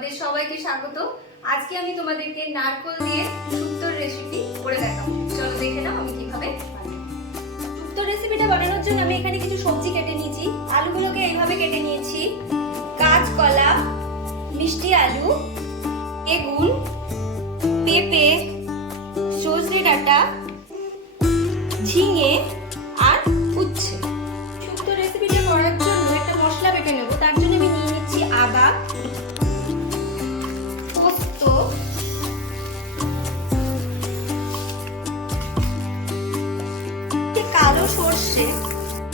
তোমাদের সবাইকে স্বাগত। আজকে আমি তোমাদেরকে নারকল দিয়ে শুক্তোর রেসিপি করে দেখাবো। চলো দেখে নাও আমি কীভাবে। শুক্তোর রেসিপিটা বানানোর জন্য আমি এখানে কিছু সবজি কেটে নিয়েছি। আলুগুলোকে এইভাবে কেটে নিয়েছি। কাঁচকলা, মিষ্টি আলু, বেগুন, পেঁপে সজনে ডাঁটা, ঝিঙে আর উচ্ছে। শুক্তো রেসিপিটা করার জন্য একটা মশলা বেটে নেব। তার জন্য আমি নিয়ে নিচ্ছি আদা সর্ষে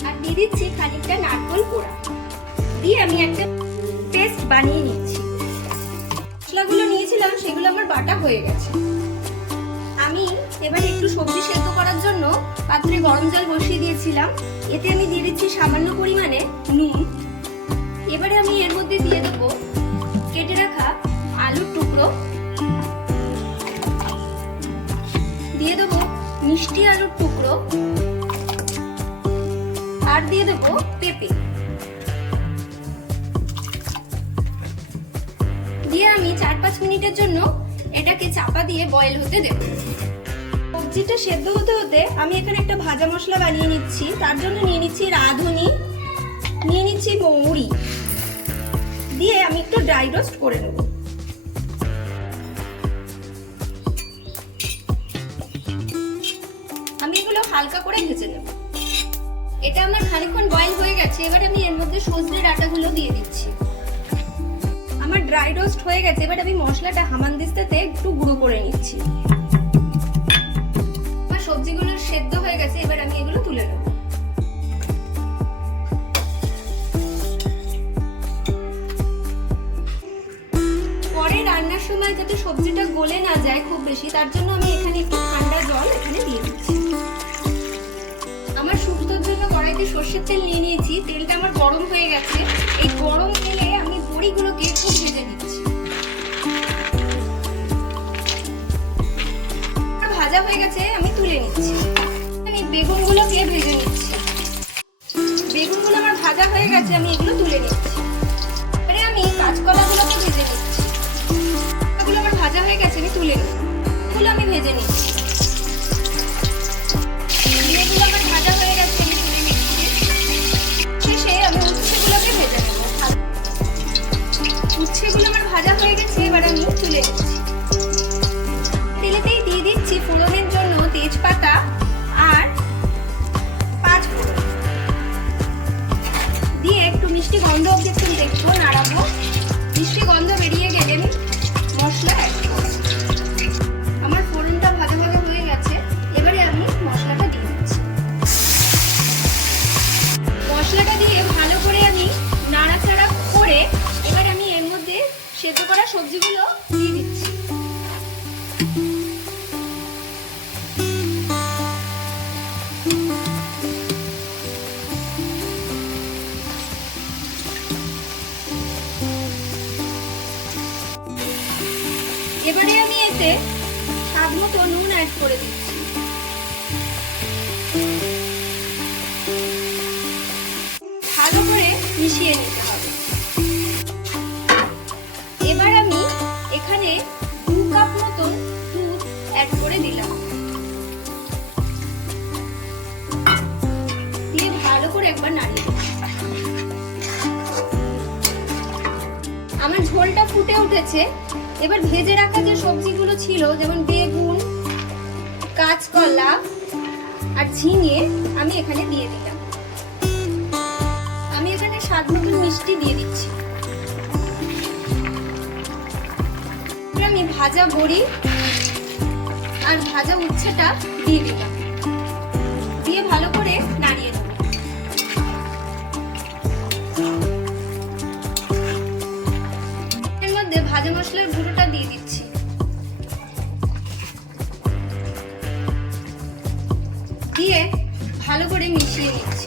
আর দিয়ে দিচ্ছি খানিকটা নারকল কোড়া দিয়ে আমি একটা পেস্ট বানিয়ে নিচ্ছি। মশলাগুলো নিয়েছিলাম, সেগুলো আমার বাটা হয়ে গেছে। আমি এবারে একটু সবজি সেদ্ধ করার জন্য পাত্রে গরম জল বসিয়ে দিয়েছিলাম। এতে আমি দিয়ে দিচ্ছি সামান্য পরিমাণে নুন। এবারে আমি এর মধ্যে দিয়ে দেবো কেটে রাখা আলুর টুকরো। দিয়ে দেবো মিষ্টি আলুর টুকরো। আর দিয়ে দেবো পেঁপে। দিয়ে আমি চার পাঁচ মিনিটের জন্য এটাকে চাপা দিয়ে বয়েল হতে দেব। সবজিটা সেদ্ধ হতে হতে আমি এখানে একটা ভাজা মশলা বানিয়ে নিচ্ছি। তার জন্য নিয়ে নিচ্ছি রাঁধুনি, নিয়ে নিচ্ছি মৌরি দিয়ে আমি একটু ড্রাই রোস্ট করে নেব। আমি এগুলো হালকা করে ভেজে নেব। এটা আমার খানিকক্ষণ বয়েল হয়ে গেছে, এবার আমি এর মধ্যে সজনে ডাঁটাগুলো দিয়ে দিচ্ছি। আমার ড্রাই রোস্ট হয়ে গেছে, এবার আমি মশলাটা হামানদিস্তাতে একটু গুঁড়ো করে নিচ্ছি। আমার সবজিগুলো সেদ্ধ হয়ে গেছে, এবার আমি এগুলো তুলে নেব। পরে রান্নার সময় যাতে সবজিটা গলে না যায় খুব বেশি, তার জন্য আমি এখানে একটু ঠান্ডা জল এখানে দিয়ে দিচ্ছি। আমার শুক্তোর জন্য কড়াইতে সর্ষের তেল নিয়ে নিয়েছি। তেলটা আমার গরম হয়ে গেছে। এই গরম তেলে আমি বড়িগুলোকে একটু ভেজে দিচ্ছি ভাজা হয়ে গেছে, আমি তুলে নিচ্ছি। আমি বেগুনগুলোকে ভেজে নিচ্ছি। বেগুনগুলো আমার ভাজা হয়ে গেছে, আমি এগুলো তুলে নিচ্ছি। এবারে আমি কাঁচকলাগুলোকে ভেজে নিচ্ছি। এগুলো আমার ভাজা হয়ে গেছে, আমি তুলে নিচ্ছি। এগুলো আমি ভেজে নিচ্ছি। করা সবজিগুলো দিয়ে দিচ্ছি। এবারে আমি এতে স্বাদ মতো নুন অ্যাড করে দিচ্ছি। অ্যাড করে দিলাম। দিয়ে ভালো করে একবার নাড়িয়ে আমার ঝোলটা ফুটে উঠেছে। এবার ভেজে রাখা যে সবজিগুলো ছিল, যেমন বেগুন, কাঁচকলা আর ঝিঙে আমি এখানে দিয়ে দিলাম। আমি এখানে স্বাদ মতন মিষ্টি দিয়ে দিচ্ছি। আমি ভাজা বড়ি আর ভাজা উচ্ছেটা দিয়ে দিলাম। দিয়ে ভালো করে নাড়িয়ে নেব। এর মধ্যে ভাজা মশলার গুঁড়োটা দিয়ে দিচ্ছি। দিয়ে ভালো করে মিশিয়ে নিচ্ছি।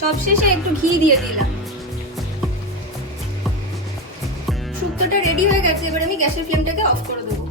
সবশেষে একটু ঘি দিয়ে দিলাম। শুক্তোটা রেডি হয়ে গেছে এবার আমি গ্যাসের ফ্লেমটাকে অফ করে দেবো।